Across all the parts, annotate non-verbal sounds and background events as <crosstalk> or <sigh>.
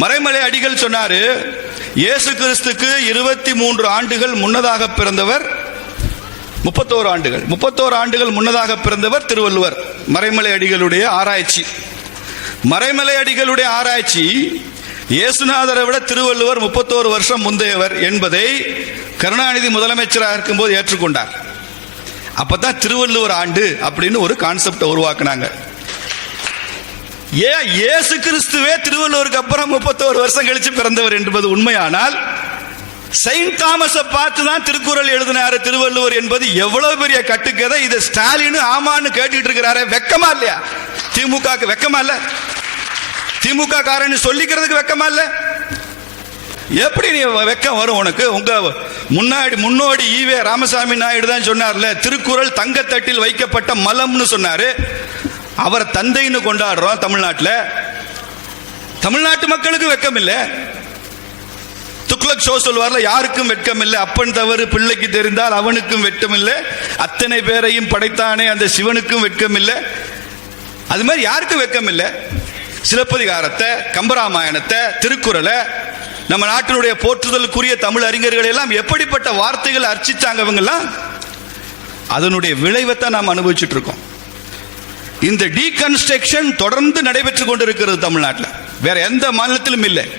மறைமலை அடிகள் சொன்னாரு இயேசு கிறிஸ்துக்கு இருபத்தி மூன்று ஆண்டுகள் முன்னதாக பிறந்தவர் முப்பத்தோரு ஆண்டுகள் முப்பத்தோரு ஆண்டுகள் முன்னதாக பிறந்தவர் திருவள்ளுவர். மறைமலை அடிகளுடைய ஆராய்ச்சி. மறைமலை அடிகளுடைய ஆராய்ச்சி இயேசுநாதரை விட திருவள்ளுவர் முப்பத்தோரு வருஷம் முந்தையவர் என்பதை கருணாநிதி முதலமைச்சராக இருக்கும்போது ஏற்றுக்கொண்டார். அப்பதான் திருவள்ளுவர் ஆண்டு அப்படின்னு ஒரு கான்செப்டை உருவாக்குனாங்க. ஏன் இயேசு கிறிஸ்துவே திருவள்ளுவருக்கு அப்புறம் முப்பத்தோரு வருஷம் கழிச்சு பிறந்தவர் என்பது உண்மையானால் செயின்ட் தாமஸை பார்த்து தான் திருக்குறள் எழுதினாரு திருவள்ளுவர் என்பது எவ்வளவு பெரிய கட்டுக்கதை. இது ஸ்டாலின் ஆமான்னு கேட்டுட்டு இருக்கிறாரு. வெக்கமா இல்லையா? திமுகக்கு வெக்கமா இல்ல? திமுக காரன் சொல்லிக்கிறதுக்கு வெக்கமா இல்ல? எப்படி நீ வெக்கம் வரும் உனக்கு? உங்க முன்னாடி முன்னோடி ஈவே ராமசாமி நாயுடு தான் சொன்னார்ல திருக்குறள் தங்கத்தட்டில் வைக்கப்பட்ட மலம்னு சொன்னாரு. அவர் தந்தைன்னு கொண்டாடுறோம் தமிழ்நாட்டில். தமிழ்நாட்டு மக்களுக்கு வெக்கம் இல்லை துக்ளக் ஷோ சொல்வார்ல யாருக்கும் வெட்கம் இல்லை அப்பன் தவறு பிள்ளைக்கு தெரிந்தால் அவனுக்கும் வெட்கம் இல்லை அத்தனை பேரையும் படைத்தானே அந்த சிவனுக்கும் வெட்கம் இல்லை அது மாதிரி யாருக்கும் வெட்கம் இல்லை சிலப்பதிகாரத்தை கம்பராமாயணத்தை திருக்குறளை நம்ம நாட்டினுடைய போற்றுதலுக்குரிய தமிழ் அறிஞர்கள் எல்லாம் எப்படிப்பட்ட வார்த்தைகள் அர்ச்சித்தாங்க அவங்கெல்லாம் அதனுடைய விளைவைத்தான் நாம் அனுபவிச்சுட்டு இருக்கோம். இந்த டீகன்ஸ்ட்ரக்ஷன் தொடர்ந்து நடைபெற்று கொண்டிருக்கிறது தமிழ்நாட்டில். வேற எந்த மாநிலத்திலும் இல்லை.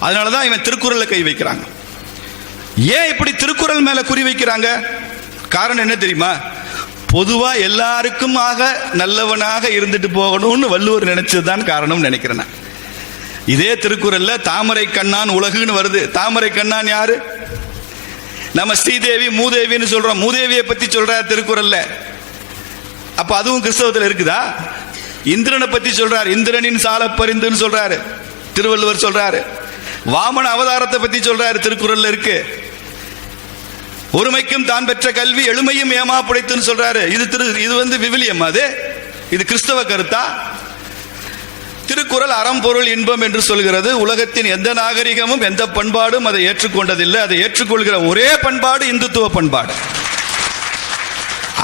அதனால தான் இவன் திருக்குறளை கை வைக்கிறாங்க ஏன் இப்படி திருக்குறள் மேல குறி வைக்கிறாங்க? காரணம் என்ன தெரியுமா? பொதுவாக எல்லாருக்கும் ஆக நல்லவனாக இருந்துட்டு போகணும்னு வள்ளுவர் நினைச்சதுதான் காரணம் நினைக்கிறேன் நான். இதே திருக்குறள்ல தாமரை கண்ணான் உலகுன்னு வருது. தாமரை கண்ணான் யாரு? நம்ம ஸ்ரீதேவி மூதேவின்னு சொல்றோம். மூதேவியை பத்தி சொல்றார் திருக்குறள்ல. அப்ப அதுவும் கிறிஸ்தவத்தில் இருக்குதா? இந்திரனை பத்தி சொல்றாரு. இந்திரனின் சால பரிந்துன்னு சொல்றாரு. திருவள்ளுவர் சொல்றாரு. வாமன அவதாரத்தை பத்தி சொல்றாரு. திருக்குறள்ல இருக்கு. ஒருமைக்கும் தான் பெற்ற கல்வி எளிமையும் ஏமா புடைத்துன்னு சொல்றாரு. இது திரு இது வந்து விவிலியம் அது. இது கிறிஸ்தவ கருத்தா? திருக்குறள் அறம்பொருள் இன்பம் என்று சொல்கிறது. உலகத்தின் எந்த நாகரிகமும் எந்த பண்பாடும் அதை ஏற்றுக்கொண்டதில்லை. அதை ஏற்றுக்கொள்கிற ஒரே பண்பாடு இந்துத்துவ பண்பாடு.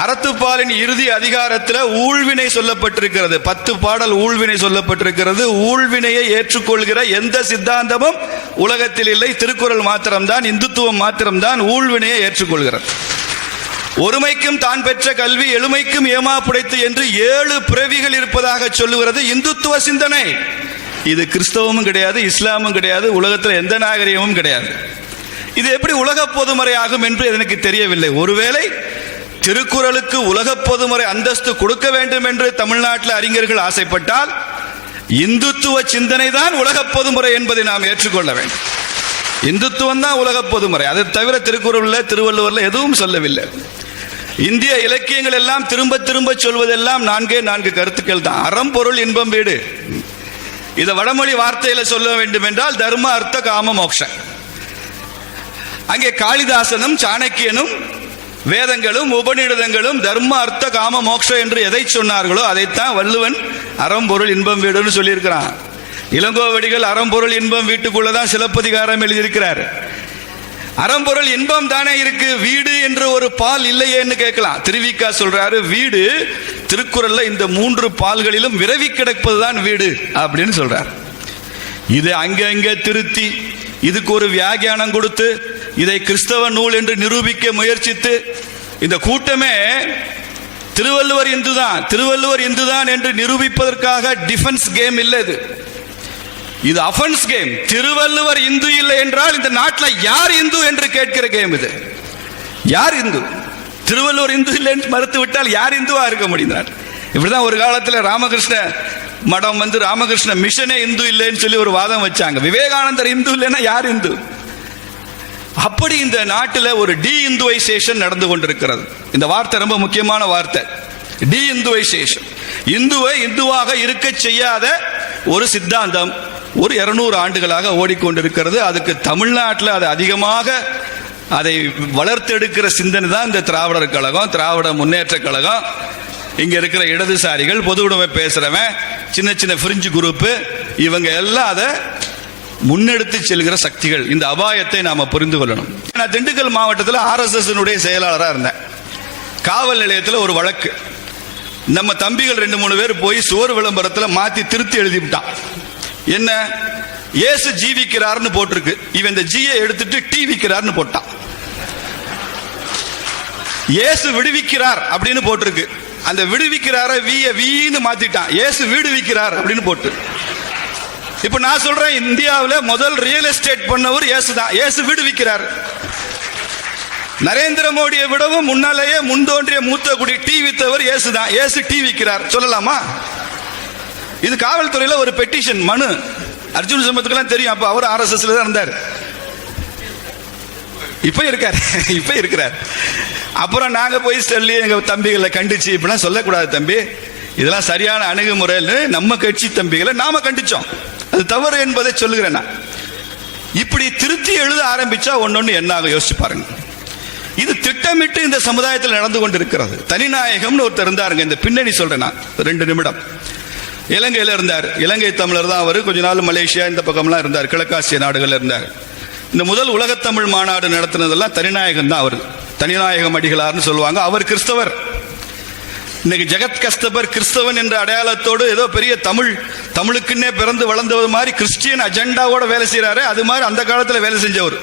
அறத்துப்பாலின் இறுதி அதிகாரத்தில் ஊழ்வினை சொல்லப்பட்டிருக்கிறது. பத்து பாடல் ஊழ்வினை சொல்லப்பட்டிருக்கிறது. ஊழ்வினையை ஏற்றுக்கொள்கிற எந்த சித்தாந்தமும் உலகத்தில் இல்லை. திருக்குறள் மாத்திரம்தான் இந்துத்துவம் மாத்திரம்தான் ஊழ்வினையை ஏற்றுக்கொள்கிறது. ஒருமைக்கும் தான் பெற்ற கல்வி எளிமைக்கும் ஏமா புடைத்து என்று ஏழு பிறவிகள் இருப்பதாக சொல்லுகிறது இந்துத்துவ சிந்தனை. இது கிறிஸ்தவமும் கிடையாது இஸ்லாமும் கிடையாது உலகத்தில் எந்த நாகரிகமும் கிடையாது. இது எப்படி உலக பொதுமறையாகும் என்று எனக்கு தெரியவில்லை. ஒருவேளை திருக்குறளுக்கு உலக பொதுமுறை அந்தஸ்து கொடுக்க வேண்டும் என்று தமிழ்நாட்டில் அறிஞர்கள் ஆசைப்பட்டால் இந்துத்துவ சிந்தனை தான் உலக பொதுமுறை என்பதை நாம் ஏற்றுக்கொள்ள வேண்டும். இந்துத்துவம் தான் உலக பொதுமுறை. அதை தவிர திருக்குறளில் திருவள்ளுவர்ல எதுவும் சொல்லவில்லை. இந்திய இலக்கியங்கள் எல்லாம் திரும்ப திரும்ப சொல்வதெல்லாம் நான்கே நான்கு கருத்துக்கள் தான். அறம் பொருள் இன்பம் வீடு. இதை வடமொழி வார்த்தையில சொல்ல வேண்டும் என்றால் தர்ம அர்த்த காம மோக்ஷம் அங்கே காளிதாசனும் சாணக்கியனும் வேதங்களும் உபநிடதங்களும் தர்ம அர்த்த காம மோட்சம் என்று எதை சொன்னார்களோ அதைத்தான் வள்ளுவன் அறம்பொருள் இன்பம் வீடுன்னு சொல்லியிருக்கிறான். இளங்கோவடிகள் அறம்பொருள் இன்பம் வீட்டுக்குள்ளதான் சிலப்பதிகாரம் எழுதியிருக்கிறார். அறம்பொருள் இன்பம் தானே இருக்கு வீடு என்று ஒரு பால் இல்லையேன்னு கேட்கலாம். திருவிக்கா சொல்றாரு வீடு திருக்குறள்ல இந்த மூன்று பால்களிலும் விரவி கிடப்பதுதான் வீடு அப்படின்னு சொல்றார். இது அங்கங்க திருத்தி இதுக்கு ஒரு வியாகியானம் கொடுத்து இதை கிறிஸ்தவ நூல் என்று நிரூபிக்க முயற்சித்து இந்த கூட்டமே திருவள்ளுவர் இந்துதான் திருவள்ளுவர் இந்துதான் என்று நிரூபிப்பதற்காக டிஃபென்ஸ் கேம் இல்லை இது. இது அஃபென்ஸ் கேம் திருவள்ளுவர் இந்து இல்லை என்றால் இந்த நாட்டில் யார் இந்து என்று கேட்கிற கேம் இது. யார் இந்து? திருவள்ளுவர் இந்து இல்லை என்று மறுத்து விட்டால் யார் இந்துவா இருக்க முடியும்? இப்படிதான் ஒரு காலத்தில் ராமகிருஷ்ண மடம் வந்து ராமகிருஷ்ண மிஷனே இந்து இல்லைன்னு சொல்லி ஒரு வாதம் வச்சாங்க. விவேகானந்தர் இந்து இல்லைன்னா யார் இந்து? அப்படி இந்த நாட்டில் ஒரு டி இந்துவைசேஷன் நடந்து கொண்டிருக்கிறது. இந்த வார்த்தை ரொம்ப முக்கியமான வார்த்தை. டி இந்துவைசேஷன் இந்துவை இந்துவாக இருக்க செய்யாத ஒரு சித்தாந்தம் ஒரு இருநூறு ஆண்டுகளாக ஓடிக்கொண்டிருக்கிறது. அதுக்கு தமிழ்நாட்டில் அது அதிகமாக அதை வளர்த்தெடுக்கிற சிந்தனை தான் இந்த திராவிடர் கழகம் திராவிட முன்னேற்ற கழகம். இங்க இருக்கிற இடதுசாரிகள் பொது உடைமை பேசுறவன் சின்ன சின்ன பிரிஞ்சு குரூப்பு இவங்க எல்லாம் அதை முன்னெடுத்து செல்கிற சக்திகள். இந்த அபாயத்தை நாம புரிந்து கொள்ளணும். நான் திண்டுக்கல் மாவட்டத்தில் ஆர்எஸ்எஸ் செயலாளராக இருந்தேன். காவல் நிலையத்தில் ஒரு வழக்கு. நம்ம தம்பிகள் ரெண்டு மூணு பேர் போய் சுவர் விளம்பரத்தில் மாத்தி திருத்தி எழுதி விட்டான் என்ன? ஏசு ஜீவிக்கிறார்னு போட்டிருக்கு. இவன் இந்த ஜியை எடுத்துட்டு டீ விற்கிறார்னு போட்டான். ஏசு விடுவிக்கிறார் அப்படின்னு போட்டிருக்கு. அந்த விடுவிக்கிறார வீய வீன்னு மாத்திட்டான். ஏசு விடுவிக்கிறார் அப்படின்னு போட்டு. இப்ப நான் சொல்றேன் இந்தியாவில் முதல் ரியல் எஸ்டேட் பண்ணவர் இயேசு தான் இயேசு விடுவிக்கிறார் நரேந்திர மோடியை விடவும் முன்னாலேயே முன்தோன்றிய மூத்த குடி டீ வித்தவர் இயேசு தான் இயேசு டீ விற்கிறார் சொல்லலாமா? இது காவல்துறையில ஒரு பெட்டிஷன் மனு. அர்ஜுன் சம்பத்துக்கெல்லாம் தெரியும். அப்ப அவர் ஆர்எஸ்எஸ்ல தான் இருந்தார். இப்ப இருக்கார். <laughs> இப்ப இருக்கிறார். அப்புறம் நாங்க போய் சொல்லி எங்க தம்பிகளை கண்டிச்சு. இப்படிலாம் சொல்லக்கூடாது தம்பி. இதெல்லாம் சரியான அணுகுமுறைன்னு நம்ம கட்சி தம்பிகளை நாம கண்டிச்சோம். அது தவறு என்பதை சொல்லுகிறேன் நான். இப்படி திருத்தி எழுத ஆரம்பிச்சா ஒன்னொன்னு என்ன யோசிச்சு பாருங்க. இது திட்டமிட்டு இந்த சமுதாயத்தில் நடந்து கொண்டிருக்கிறது. தனிநாயகம்னு ஒருத்தர் இருந்தாருங்க இந்த பின்னணி சொல்றேன் நான். ரெண்டு நிமிடம். இலங்கையில் இருந்தார். இலங்கை தமிழர் தான் அவர். கொஞ்ச நாள் மலேசியா இந்த பக்கம்லாம் இருந்தார். கிழக்காசிய நாடுகள் இருந்தார். இந்த முதல் உலகத்தமிழ் மாநாடு நடத்தினதெல்லாம் தனிநாயகம் தான் அவர். தனிநாயகம் அடிகளார்னு சொல்லுவாங்க. அவர் கிறிஸ்தவர். இன்னைக்கு ஜெகத் கஸ்தபர் கிறிஸ்தவன் என்ற அடையாளத்தோடு ஏதோ பெரிய தமிழ் தமிழுக்குன்னே பிறந்து வளர்ந்தது மாதிரி கிறிஸ்டியன் அஜெண்டாவோட வேலை செய்யறாரு அது மாதிரி அந்த காலத்தில் வேலை செஞ்சவர்.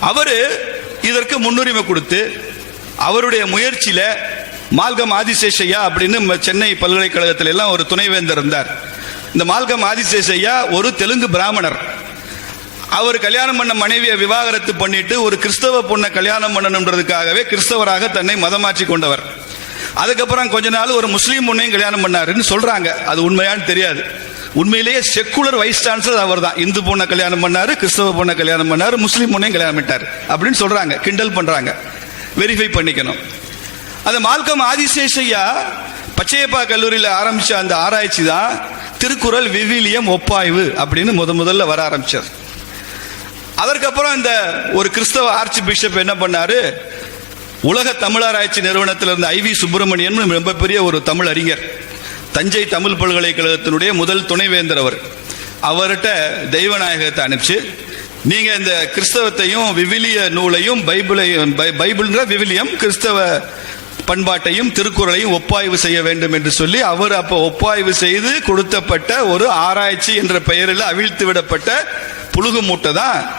அவரு இதற்கு முன்னுரிமை கொடுத்து அவருடைய முயற்சியில மால்கம் ஆதிசேஷையா அப்படின்னு ம- சென்னை பல்கலைக்கழகத்தில் எல்லாம் ஒரு துணைவேந்தர் இருந்தார். இந்த மால்கம் ஆதிசேஷையா ஒரு தெலுங்கு பிராமணர். அவர் கல்யாணம் பண்ண மனைவியை விவாகரத்து பண்ணிட்டு ஒரு கிறிஸ்தவ பொண்ணை கல்யாணம் பண்ணணுன்றதுக்காகவே கிறிஸ்தவராக தன்னை மதமாற்றி கொண்டவர். அதுக்கப்புறம் கொஞ்ச நாள் ஒரு முஸ்லீம் பொண்ணையும் கல்யாணம் பண்ணாருன்னு சொல்றாங்க. அது உண்மையான்னு தெரியாது. உண்மையிலேயே செக்குலர் வைஸ் சான்சலர் அவர் தான் இந்து பொண்ணை கல்யாணம் பண்ணாரு கிறிஸ்தவ பொண்ணை கல்யாணம் பண்ணாரு முஸ்லீம் பொண்ணையும் கல்யாணம் பண்ணிட்டாரு அப்படின்னு சொல்றாங்க. கிண்டல் பண்றாங்க. வெரிஃபை பண்ணிக்கணும். அந்த மால்கம் ஆதிசேஷையா பச்சையப்பா கல்லூரியில் ஆரம்பிச்ச அந்த ஆராய்ச்சி தான் திருக்குறள் விவிலியம் ஒப்பாய்வு அப்படின்னு முத முதல்ல வர ஆரம்பிச்சார் அதற்கப்புறம் இந்த ஒரு கிறிஸ்தவ ஆர்ச்சி பிஷப் என்ன பண்ணாரு? உலக தமிழராய்ச்சி நிறுவனத்தில் இருந்த ஐவி சுப்பிரமணியன் ரொம்ப பெரிய ஒரு தமிழ் அறிஞர். தஞ்சை தமிழ் பல்கலைக்கழகத்தினுடைய முதல் துணைவேந்தர் அவர். அவர்கிட்ட தெய்வநாயகத்தை அனுப்பிச்சு நீங்க இந்த கிறிஸ்தவத்தையும் விவிலிய நூலையும் பைபிளையும் பை- பைபிள்ங்கிற விவிலியம் கிறிஸ்தவ பண்பாட்டையும் திருக்குறளையும் ஒப்பாய்வு செய்ய வேண்டும் என்று சொல்லி அவர் அப்போ ஒப்பாய்வு செய்து கொடுத்தப்பட்ட ஒரு ஆராய்ச்சி என்ற பெயரில் அவிழ்த்து விடப்பட்ட புழுகு மூட்டை தான்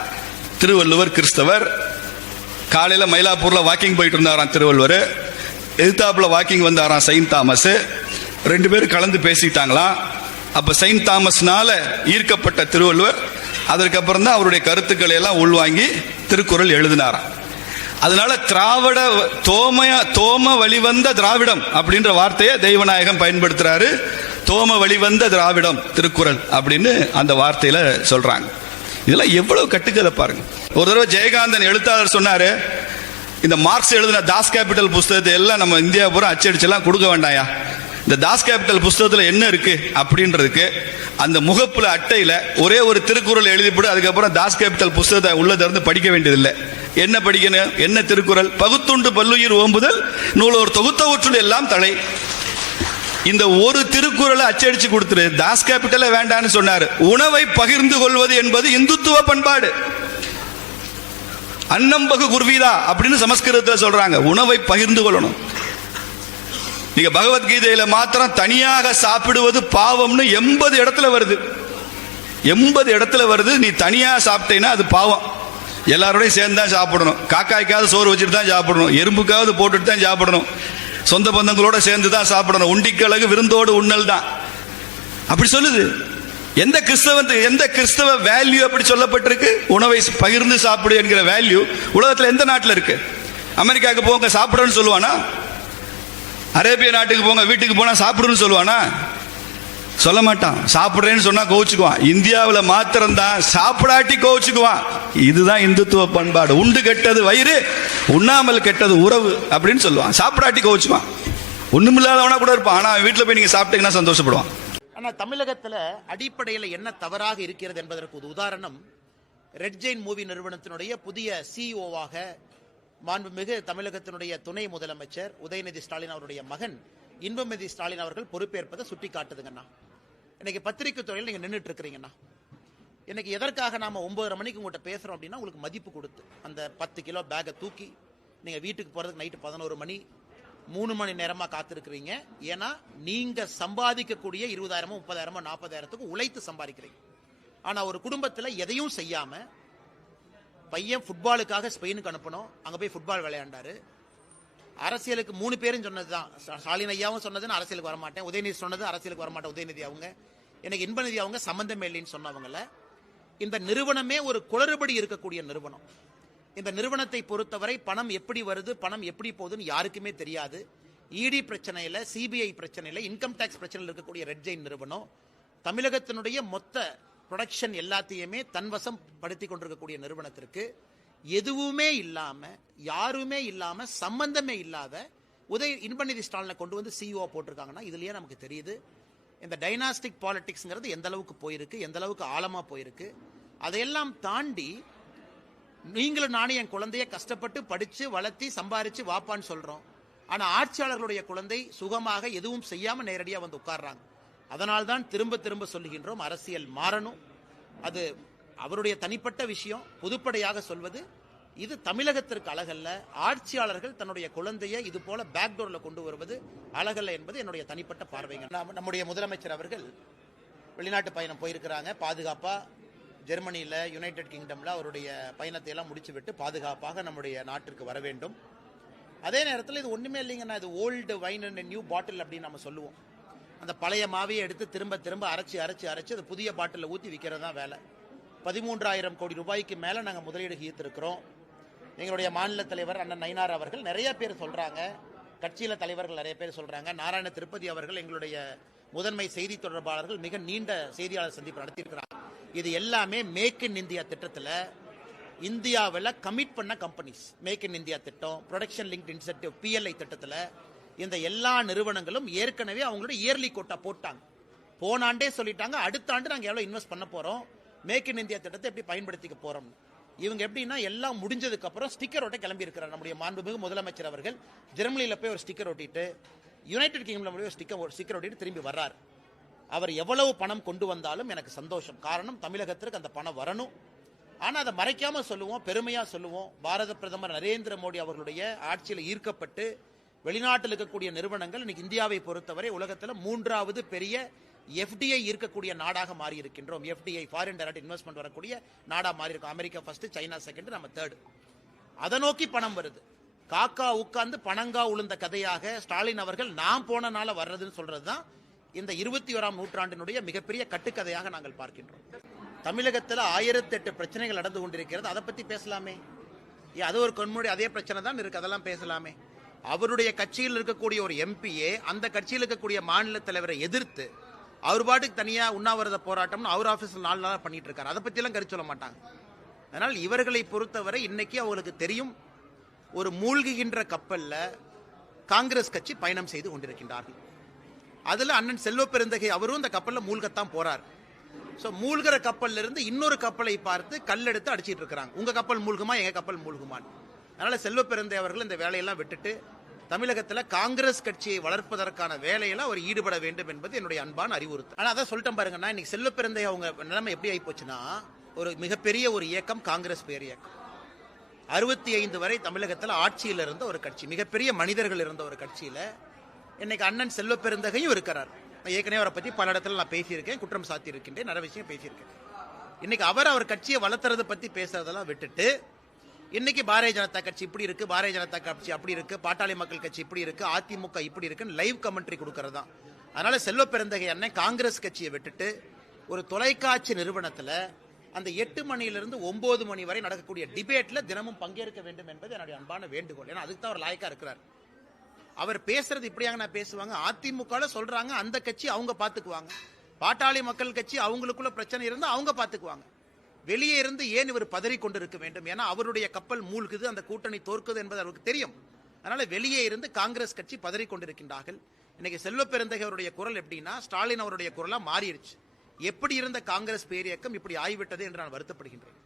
திருவள்ளுவர் கிறிஸ்தவர். காலையில் மயிலாப்பூரில் வாக்கிங் போயிட்டு இருந்தாராம் திருவள்ளுவர். எதிர்த்தாப்பில் வாக்கிங் வந்தாராம் செயின்ட் தாமஸ். ரெண்டு பேரும் கலந்து பேசிட்டாங்களாம். அப்போ செயின்ட் தாமஸ்னால ஈர்க்கப்பட்ட திருவள்ளுவர் அதற்கப்புறம் தான் அவருடைய கருத்துக்களை எல்லாம் உள்வாங்கி திருக்குறள் எழுதினாராம். அதனால திராவிட தோமைய தோம வழிவந்த திராவிடம் அப்படின்ற வார்த்தையை தெய்வநாயகம் பயன்படுத்துறாரு. தோம வழிவந்த திராவிடம் திருக்குறள் அப்படின்னு அந்த வார்த்தையில சொல்றாங்க. இதெல்லாம் எவ்வளவு கட்டுக்கதை பாருங்க. ஒரு தடவை ஜெயகாந்தன் எழுத்தாளர் சொன்னாரு இந்த மார்க்ஸ் எழுதின தாஸ் கேபிட்டல் புஸ்தகத்தை எல்லாம் நம்ம இந்தியா பூரா அச்சடிச்செல்லாம் கொடுக்க வேண்டாயா இந்த தாஸ் கேபிட்டல் புஸ்தகத்தில் என்ன இருக்கு? அப்படின்றதுக்கு அந்த முகப்புல அட்டையில ஒரே ஒரு திருக்குறள் எழுதிப்படு அதுக்கப்புறம் தாஸ் கேபிட்டல் புஸ்தகத்தை உள்ள திறந்து படிக்க வேண்டியதில்லை. என்ன படிக்கணும்? என்ன திருக்குறள்? பகுத்துண்டு பல்லுயிர் ஓம்புதல் நூலோர் தொகுத்தவற்றுள் எல்லாம் தலை. இந்த ஒரு திருக்குறளை அச்சடிச்சு கொடுத்துரு. தாஸ் கேபிட்டல வேண்டான்னு சொன்னாரு. உணவை பகிர்ந்து கொள்வது என்பது இந்துத்துவ பண்பாடு. அன்னம்பகு குர்வீதா அப்படின்னு சமஸ்கிருதத்தில் சொல்றாங்க. உணவை பகிர்ந்து கொள்ளணும். நீங்க பகவத்கீதையில மாத்திரம் தனியாக சாப்பிடுவது பாவம்னு எண்பது இடத்துல வருது. எண்பது இடத்துல வருது. நீ தனியா சாப்பிட்டேன்னா அது பாவம். எல்லாரோடையும் சேர்ந்து தான் சாப்பிடணும். காக்காய்க்காவது சோறு வச்சுட்டு தான் சாப்பிடணும். எறும்புக்காவது போட்டுட்டு தான் சாப்பிடணும். சொந்த பந்தங்களோட சேர்ந்து தான் சாப்பிடணும். உண்டிக்கழகு விருந்தோடு உண்ணல் தான் அப்படி சொல்லுது. எந்த கிறிஸ்தவ எந்த கிறிஸ்தவ வேல்யூ அப்படி சொல்லப்பட்டிருக்கு? உணவை பகிர்ந்து சாப்பிடு என்கிற வேல்யூ உலகத்தில் எந்த நாட்டில் இருக்கு? அமெரிக்காவுக்கு போங்க சாப்பிடுன்னு சொல்லுவானா? அரேபிய நாட்டுக்கு போங்க வீட்டுக்கு போனா சாப்பிடுன்னு சொல்லுவானா? சொல்ல மாட்டான். சாப்பிட்றேன்னு சொன்னா கோவிச்சுக்குவான். இந்தியாவில் மாத்திரம்தான் சாப்பிடாட்டி கோவிச்சுக்குவான். இதுதான் இந்துத்துவ பண்பாடு. உண்டு கெட்டது வயிறு உண்ணாமல் கெட்டது உறவு அப்படின்னு சொல்லுவான். சாப்பிடாட்டி கோவிச்சுக்குவான். ஒண்ணுமில்லாதவனா கூட இருப்பான். ஆனா வீட்டில் போய் நீங்க சாப்பிட்டீங்கன்னா சந்தோஷப்படுவான். ஆனா தமிழகத்துல அடிப்படையில் என்ன தவறாக இருக்கிறது என்பதற்கு ஒரு உதாரணம் ரெட் ஜெயின் மூவி நிறுவனத்தினுடைய புதிய சிஇஓவாக மாண்புமிகு தமிழகத்தினுடைய துணை முதலமைச்சர் உதயநிதி ஸ்டாலின் அவருடைய மகன் இன்பநிதி ஸ்டாலின் அவர்கள் பொறுப்பேற்பதை சுட்டி காட்டுதுங்கண்ணா இன்னைக்கு பத்திரிகை துறையில் நீங்கள் நின்றுட்டு இருக்கிறீங்கண்ணா இன்னைக்கு எதற்காக நாம் ஒம்பதரை மணிக்கு உங்கள்கிட்ட பேசுகிறோம் அப்படின்னா உங்களுக்கு மதிப்பு கொடுத்து அந்த பத்து கிலோ பேக்கை தூக்கி நீங்கள் வீட்டுக்கு போகிறதுக்கு நைட்டு பதினோரு மணி மூணு மணி நேரமாக காத்திருக்கிறீங்க. ஏன்னா நீங்கள் சம்பாதிக்கக்கூடிய இருபதாயிரமோ முப்பதாயிரமோ நாற்பதாயிரத்துக்கு உழைத்து சம்பாதிக்கிறீங்க. ஆனால் ஒரு குடும்பத்தில் எதையும் செய்யாமல் பையன் ஃபுட்பாலுக்காக ஸ்பெயினுக்கு அனுப்பணும் அங்கே போய் ஃபுட்பால் விளையாண்டாரு. அரசியலுக்கு மூணு பேரும் சொன்னது தான் ஸ்டாலின் ஐயாவும் சொன்னது நான் அரசியலுக்கு வரமாட்டேன். உதயநிதி சொன்னது அரசியலுக்கு வரமாட்டேன். உதயநிதி அவங்க. எனக்கு இன்பநிதி அவங்க சம்பந்தமே இல்லைன்னு சொன்னவங்கள இந்த நிறுவனமே ஒரு குளறுபடி இருக்கக்கூடிய நிறுவனம். இந்த நிறுவனத்தை பொறுத்தவரை பணம் எப்படி வருது பணம் எப்படி போகுதுன்னு யாருக்குமே தெரியாது. இடி பிரச்சனையில் சிபிஐ பிரச்சனையில் இன்கம் டேக்ஸ் பிரச்சனையில் இருக்கக்கூடிய ரெட் ஜெயின் நிறுவனம் தமிழகத்தினுடைய மொத்த ப்ரொடக்ஷன் எல்லாத்தையுமே தன்வசம் படுத்தி கொண்டிருக்கக்கூடிய நிறுவனத்திற்கு எதுவுமே இல்லாம யாருமே இல்லாம சம்பந்தமே இல்லாத உதய இன்பநிதி ஸ்டாலினை கொண்டு வந்து சிஇஓ போட்டிருக்காங்கன்னா இதுலயே நமக்கு தெரியுது. இந்த டைனாஸ்டிக் பாலிடிக்ஸ்ங்கிறது எந்த அளவுக்கு போயிருக்கு எந்த அளவுக்கு ஆழமா போயிருக்கு. அதையெல்லாம் தாண்டி நீங்களும் நானும் என் குழந்தைய கஷ்டப்பட்டு படிச்சு வளர்த்தி சம்பாரிச்சு வாப்பான்னு சொல்றோம். ஆனா ஆட்சியாளர்களுடைய குழந்தை சுகமாக எதுவும் செய்யாம நேரடியா வந்து உட்கார்றாங்க. அதனால்தான் திரும்ப திரும்ப சொல்லுகின்றோம் அரசியல் மாறணும். அது அவருடைய தனிப்பட்ட விஷயம் பொதுப்படையாக சொல்வது இது தமிழகத்திற்கு அழகல்ல. ஆட்சியாளர்கள் தன்னுடைய குழந்தையை இது போல பேக்டோர்ல கொண்டு வருவது அழகல்ல என்பது என்னுடைய தனிப்பட்ட பார்வைங்க. நம்முடைய முதலமைச்சர் அவர்கள் வெளிநாட்டு பயணம் போயிருக்கிறாங்க. பாதுகாப்பா ஜெர்மனியில் யுனைடெட் கிங்டம்ல அவருடைய பயணத்தை எல்லாம் முடிச்சுவிட்டு பாதுகாப்பாக நம்முடைய நாட்டிற்கு வர வேண்டும். அதே நேரத்தில் இது ஒண்ணுமே இல்லைங்கண்ணா இது old wine and new bottle அப்படின்னு நம்ம சொல்லுவோம். அந்த பழைய மாவையை எடுத்து திரும்ப திரும்ப அரைச்சி அரைச்சி அரைச்சி அது புதிய பாட்டிலில் ஊற்றி விற்கிறது தான் வேலை. பதிமூன்றாயிரம் கோடி ரூபாய்க்கு மேலே நாங்கள் முதலீடு ஈர்த்திருக்கிறோம். எங்களுடைய மாநில தலைவர் அண்ணன் நயினார் அவர்கள் நிறைய பேர் சொல்கிறாங்க கட்சியில தலைவர்கள் நிறைய பேர் சொல்கிறாங்க நாராயண திருப்பதி அவர்கள் எங்களுடைய முதன்மை செய்தி தொடர்பாளர்கள் மிக நீண்ட செய்தியாளர் சந்திப்பு நடத்தியிருக்கிறாங்க. இது எல்லாமே மேக் இன் இந்தியா திட்டத்தில் இந்தியாவில் கமிட் பண்ண கம்பெனிஸ் மேக் இன் இந்தியா திட்டம் ப்ரொடக்ஷன் லிங்க் இன்சென்டிவ் பிஎல்ஐ திட்டத்தில் இந்த எல்லா நிறுவனங்களும் ஏற்கனவே அவங்களோட இயர்லி கோட்டா போட்டாங்க. போன ஆண்டே சொல்லிட்டாங்க அடுத்த ஆண்டு நாங்கள் எவ்வளோ இன்வெஸ்ட் பண்ண போகிறோம் மேக் இன் இந்தியா திட்டத்தை எப்படி பயன்படுத்திக்க போகிறோம் இவங்க எப்படின்னா எல்லாம் முடிஞ்சதுக்கு அப்புறம் ஸ்டிக்கர் ஒட்ட கிளம்பி இருக்கிறார் நம்முடைய மாண்புமிகு முதலமைச்சர் அவர்கள். ஜெர்மனியில் போய் ஒரு ஸ்டிக்கர் ஒட்டிட்டு யுனைடெட் கிங்டம்ல போய் ஒரு ஸ்டிக்கர் ஸ்டிக்கர் ஒட்டிட்டு திரும்பி வர்றார். அவர் எவ்வளவு பணம் கொண்டு வந்தாலும் எனக்கு சந்தோஷம். காரணம் தமிழகத்திற்கு அந்த பணம் வரணும். ஆனால் அதை மறைக்காமல் சொல்லுவோம் பெருமையாக சொல்லுவோம். பாரத பிரதமர் நரேந்திர மோடி அவர்களுடைய ஆட்சியில் ஈர்க்கப்பட்டு வெளிநாட்டில் இருக்கக்கூடிய நிறுவனங்கள் இன்னைக்கு இந்தியாவை பொறுத்தவரை உலகத்தில் மூன்றாவது பெரிய எஃப்டிஐ இருக்கக்கூடிய நாடாக மாறி இருக்கின்றோம் எஃப்டிஐ ஃபாரின் டைரக்ட் இன்வெஸ்ட்மெண்ட் வரக்கூடிய நாடாக மாறி இருக்கும் அமெரிக்கா ஃபர்ஸ்ட் சைனா செகண்ட் நம்ம தேர்ட் அதை நோக்கி பணம் வருது. காக்கா உட்கார்ந்து பணங்கா உளுந்த கதையாக ஸ்டாலின் அவர்கள் நான் போனனால வர்றதுன்னு சொல்றதுதான் இந்த இருபத்தி ஓராம் நூற்றாண்டினுடைய மிகப்பெரிய கட்டுக்கதையாக நாங்கள் பார்க்கின்றோம். தமிழகத்தில் ஆயிரத்தி எட்டு பிரச்சனைகள் நடந்து கொண்டிருக்கிறது. அதை பத்தி பேசலாமே. அது ஒரு கண்முடி அதே பிரச்சனை தான் இருக்கு. அதெல்லாம் பேசலாமே. அவருடைய கட்சியில் இருக்கக்கூடிய ஒரு எம்பிஏ அந்த கட்சியில் இருக்கக்கூடிய மாநில தலைவரை எதிர்த்து அவர் பாட்டுக்கு தனியாக உண்ணாவிரத போராட்டம்னு அவர் ஆஃபீஸில் நாலு நாளாக பண்ணிட்டு இருக்காரு. அதை பற்றிலாம் கருத்து சொல்ல மாட்டாங்க. அதனால் இவர்களை பொறுத்தவரை இன்னைக்கு அவங்களுக்கு தெரியும் ஒரு மூழ்குகின்ற கப்பலில் காங்கிரஸ் கட்சி பயணம் செய்து கொண்டிருக்கின்றார்கள். அதில் அண்ணன் செல்வ பெருந்தகை அவரும் இந்த கப்பலில் மூழ்கத்தான் போறார். ஸோ மூழ்கிற கப்பல்ல இருந்து இன்னொரு கப்பலை பார்த்து கல்லெடுத்து அடிச்சிட்டு இருக்கிறாங்க. உங்கள் கப்பல் மூழ்குமா எங்கள் கப்பல் மூழ்குமான்னு. அதனால் செல்வ பெருந்தை அவர்கள் இந்த வேலையெல்லாம் விட்டுட்டு தமிழகத்தில் காங்கிரஸ் கட்சியை வளர்ப்பதற்கான வேலையில அவர் ஈடுபட வேண்டும் என்பது என்னுடைய அன்பான அறிவுறுத்தல். ஆனால் அதான் சொல்லிட்டேன் பாருங்கன்னா இன்னைக்கு செல்ல பெருந்தை அவங்க நிலைமை எப்படி ஆகி போச்சுன்னா ஒரு மிகப்பெரிய ஒரு இயக்கம் காங்கிரஸ் பேர் இயக்கம். அறுபத்தி ஐந்து வரை தமிழகத்தில் ஆட்சியில் இருந்த ஒரு கட்சி மிகப்பெரிய மனிதர்கள் இருந்த ஒரு கட்சியில் இன்னைக்கு அண்ணன் செல்வ பெருந்தகையும் இருக்கிறார். ஏற்கனவே அவரை பற்றி பல இடத்துல நான் பேசியிருக்கேன் குற்றம் சாத்தியிருக்கின்றேன் நிறைய விஷயம் பேசியிருக்கேன். இன்னைக்கு அவர் அவர் கட்சியை வளர்த்துறதை பற்றி பேசுறதெல்லாம் விட்டுட்டு இன்னைக்கு பாரதிய ஜனதா கட்சி இப்படி இருக்கு பாரதிய ஜனதா கட்சி அப்படி இருக்கு பாட்டாளி மக்கள் கட்சி இப்படி இருக்கு அதிமுக இப்படி இருக்குன்னு லைவ் கமெண்ட்ரி கொடுக்கறதுதான் அதனால செல்வ பெருந்தகை அண்ணன் காங்கிரஸ் கட்சியை விட்டுட்டு ஒரு தொலைக்காட்சி நிறுவனத்துல அந்த எட்டு மணியிலிருந்து ஒன்பது மணி வரை நடக்கக்கூடிய டிபேட்ல தினமும் பங்கேற்க வேண்டும் என்பது என்னுடைய அன்பான வேண்டுகோள். ஏன்னா அதுக்கு தான் அவர் லாயக்கா இருக்கிறார். அவர் பேசுறது இப்படியாக நான் பேசுவாங்க. அதிமுக சொல்றாங்க அந்த கட்சி அவங்க பாத்துக்குவாங்க. பாட்டாளி மக்கள் கட்சி அவங்களுக்குள்ள பிரச்சனை இருந்தா அவங்க பாத்துக்குவாங்க. வெளியே இருந்து ஏன் இவர் பதறிக்கொண்டிருக்க வேண்டும்? ஏன்னா அவருடைய கப்பல் மூழ்குது அந்த கூட்டணி தோற்குது என்பது அவருக்கு தெரியும். அதனால வெளியே இருந்து காங்கிரஸ் கட்சி பதறி கொண்டிருக்கின்றார்கள் இன்னைக்கு செல்வ பெருந்தகை அவருடைய குரல் எப்படின்னா ஸ்டாலின் அவருடைய குரலா மாறிடுச்சு எப்படி இருந்த காங்கிரஸ் பேரியக்கம் இப்படி ஆகிவிட்டது என்று நான் வருத்தப்படுகின்றேன்.